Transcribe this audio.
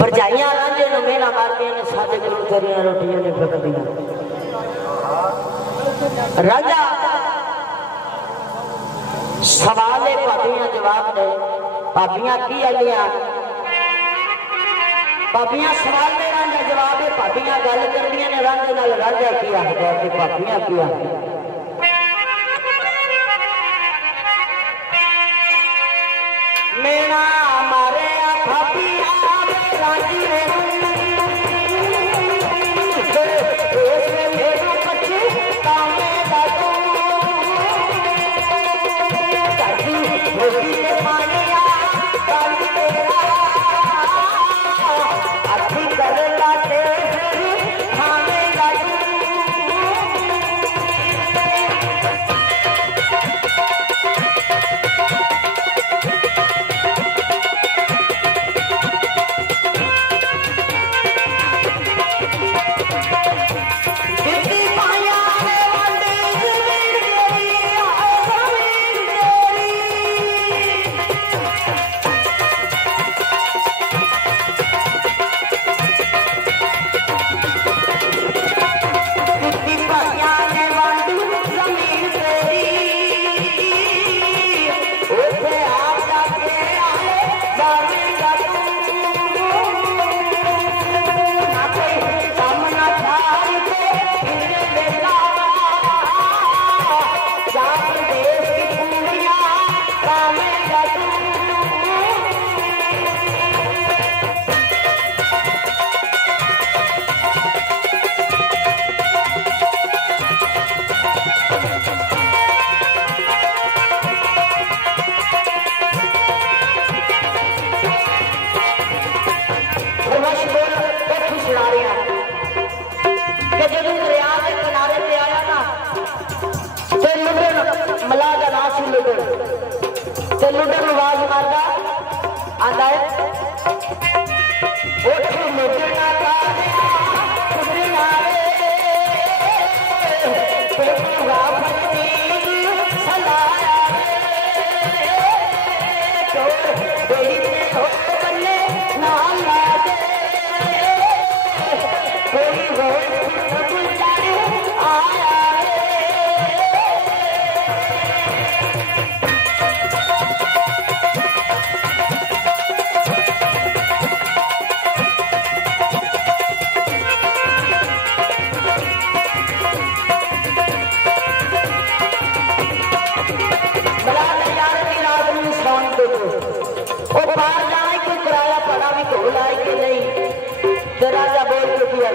भरजाइयां रांझे नूं मेहना मारदियां ने साडे कोल तेरियां रोटियां नहीं पकदियां। राजा सवाल है भाभियां जवाब दे। भाभियां की आलियां भाभियां सवाल दे रांझा जवाब है। भाभियां गल करदियां ने रांझे नाल रांझा की आखदा ते भाभियां की आखदियां। मेरा मारे भाभियां रांझी लुडन आवाज मारदा आंदा है राजा बोल चुकी है।